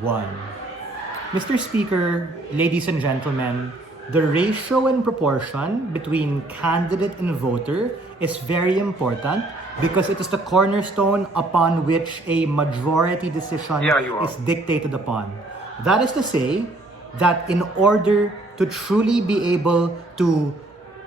1. Mr. Speaker, ladies and gentlemen, the ratio and proportion between candidate and voter is very important because it is the cornerstone upon which a majority decision is dictated upon. That is to say that in order to truly be able to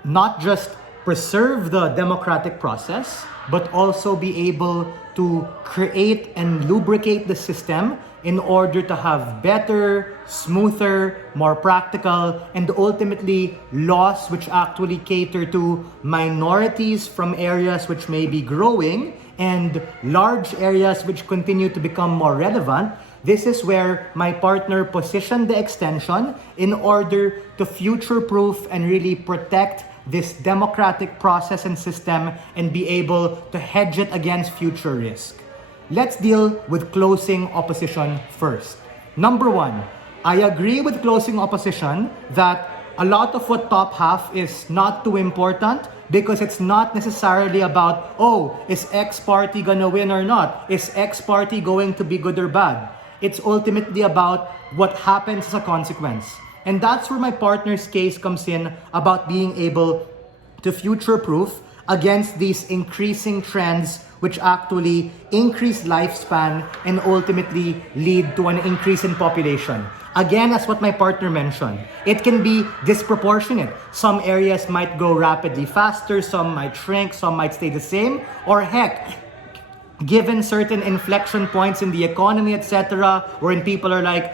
not just preserve the democratic process, but also be able to create and lubricate the system in order to have better, smoother, more practical, and ultimately laws which actually cater to minorities from areas which may be growing and large areas which continue to become more relevant. This is where my partner positioned the extension in order to future-proof and really protect this democratic process and system and be able to hedge it against future risk. Let's deal with closing opposition first. Number 1, I agree with closing opposition that a lot of what top half is not too important because it's not necessarily about, oh, is X party gonna win or not? Is X party going to be good or bad? It's ultimately about what happens as a consequence. And that's where my partner's case comes in about being able to future-proof against these increasing trends which actually increase lifespan and ultimately lead to an increase in population. Again, as what my partner mentioned, it can be disproportionate. Some areas might go rapidly faster, some might shrink, some might stay the same, or heck, given certain inflection points in the economy, etc., wherein people are like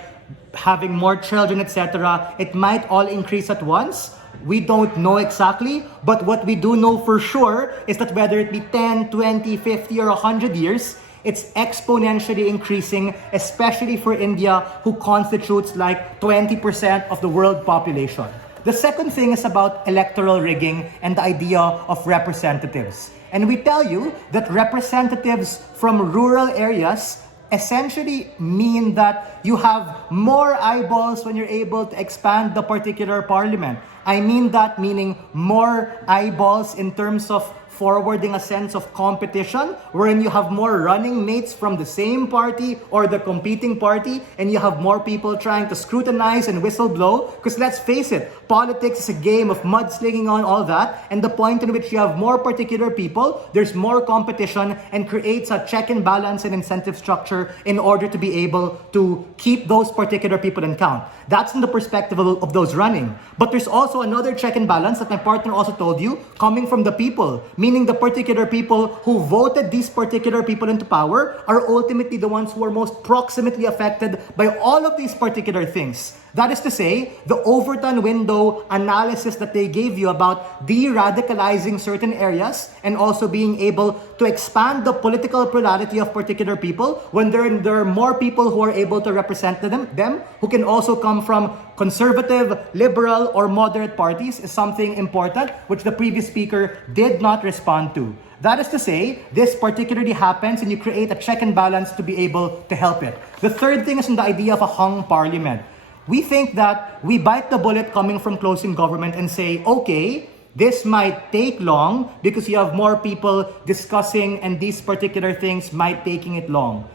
having more children, etc., it might all increase at once. We don't know exactly, but what we do know for sure is that whether it be 10, 20, 50, or 100 years, it's exponentially increasing, especially for India, who constitutes like 20% of the world population. The second thing is about electoral rigging and the idea of representatives. And we tell you that representatives from rural areas essentially mean that you have more eyeballs when you're able to expand the particular parliament. I mean that meaning more eyeballs in terms of forwarding a sense of competition, wherein you have more running mates from the same party or the competing party, and you have more people trying to scrutinize and whistleblow. Because let's face it, politics is a game of mudslinging on all that, and the point in which you have more particular people, there's more competition and creates a check and balance and incentive structure in order to be able to keep those particular people in count. That's in the perspective of those running. But there's also another check and balance that my partner also told you, coming from the people, meaning the particular people who voted these particular people into power are ultimately the ones who are most proximately affected by all of these particular things. That is to say, the Overton window analysis that they gave you about de-radicalizing certain areas and also being able to expand the political plurality of particular people when there are more people who are able to represent them who can also come from conservative, liberal, or moderate parties is something important which the previous speaker did not respond to. That is to say, this particularly happens and you create a check and balance to be able to help it. The third thing is in the idea of a hung parliament. We think that we bite the bullet coming from closing government and say, okay, this might take long because you have more people discussing and these particular things might taking it long.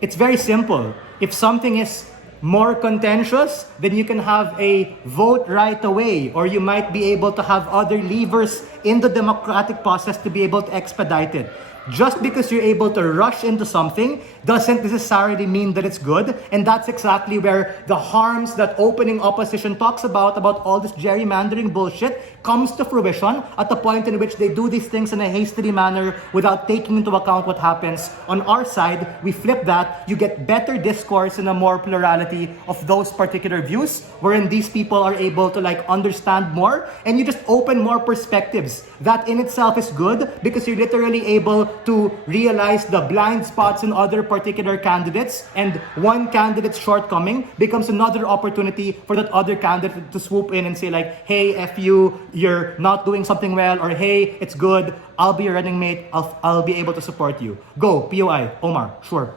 It's very simple. If something is more contentious, then you can have a vote right away, or you might be able to have other levers in the democratic process to be able to expedite it. Just because you're able to rush into something doesn't necessarily mean that it's good, and that's exactly where the harms that opening opposition talks about all this gerrymandering bullshit comes to fruition at the point in which they do these things in a hastily manner without taking into account what happens. On our side, we flip that. You get better discourse and a more plurality of those particular views, wherein these people are able to understand more, and you just open more perspectives. That in itself is good because you're literally able to realize the blind spots in other particular candidates, and one candidate's shortcoming becomes another opportunity for that other candidate to swoop in and say hey, F you, you're not doing something well, or hey, it's good, I'll be your running mate, I'll be able to support you. Go, POI, Omar, sure.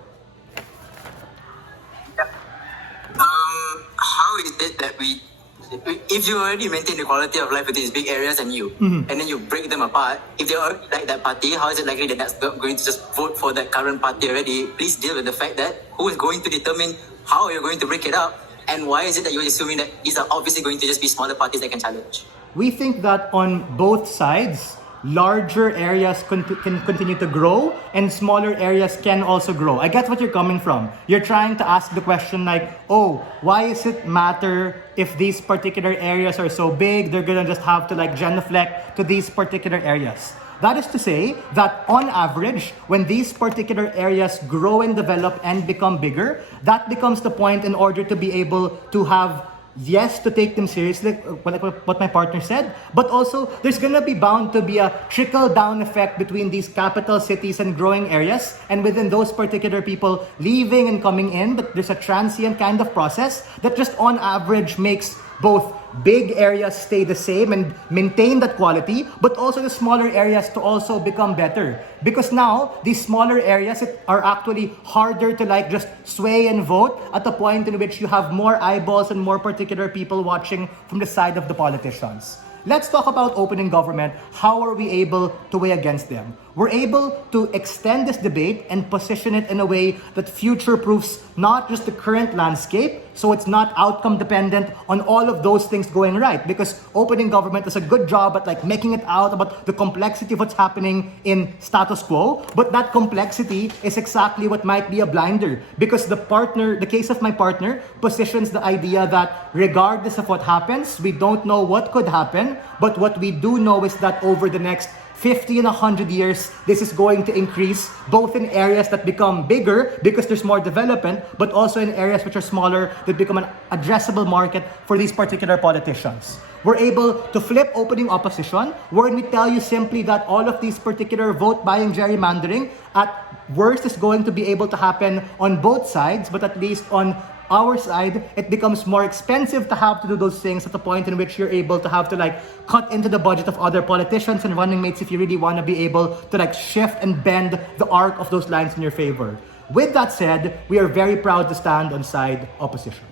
How is it that if you already maintain the quality of life within these big areas and then you break them apart, if they already like that party, how is it likely that that's going to just vote for that current party already? Please deal with the fact that who is going to determine how are you going to break it up? And why is it that you're assuming that these are obviously going to just be smaller parties that can challenge? We think that on both sides, larger areas can continue to grow and smaller areas can also grow. I get what you're coming from. You're trying to ask the question like, oh, why does it matter if these particular areas are so big? They're gonna just have to like genuflect to these particular areas. That is to say that on average, when these particular areas grow and develop and become bigger, that becomes the point in order to be able to have, yes, to take them seriously, like what my partner said, but also there's gonna be bound to be a trickle-down effect between these capital cities and growing areas, and within those particular people leaving and coming in, but there's a transient kind of process that just on average makes both big areas stay the same and maintain that quality, but also the smaller areas to also become better. Because now, these smaller areas are actually harder to like just sway and vote at the point in which you have more eyeballs and more particular people watching from the side of the politicians. Let's talk about opening government. How are we able to weigh against them? We're able to extend this debate and position it in a way that future-proofs not just the current landscape, so it's not outcome dependent on all of those things going right. Because opening government does a good job at like making it out about the complexity of what's happening in status quo, but that complexity is exactly what might be a blinder. Because the case of my partner positions the idea that regardless of what happens, we don't know what could happen, but what we do know is that over the next 50 and 100 years, this is going to increase both in areas that become bigger because there's more development, but also in areas which are smaller that become an addressable market for these particular politicians. We're able to flip opening opposition, wherein we tell you simply that all of these particular vote-buying gerrymandering, at worst, is going to be able to happen on both sides, but at least on our side, it becomes more expensive to have to do those things at the point in which you're able to have to like cut into the budget of other politicians and running mates if you really want to be able to like shift and bend the arc of those lines in your favor. With that said, we are very proud to stand on side opposition.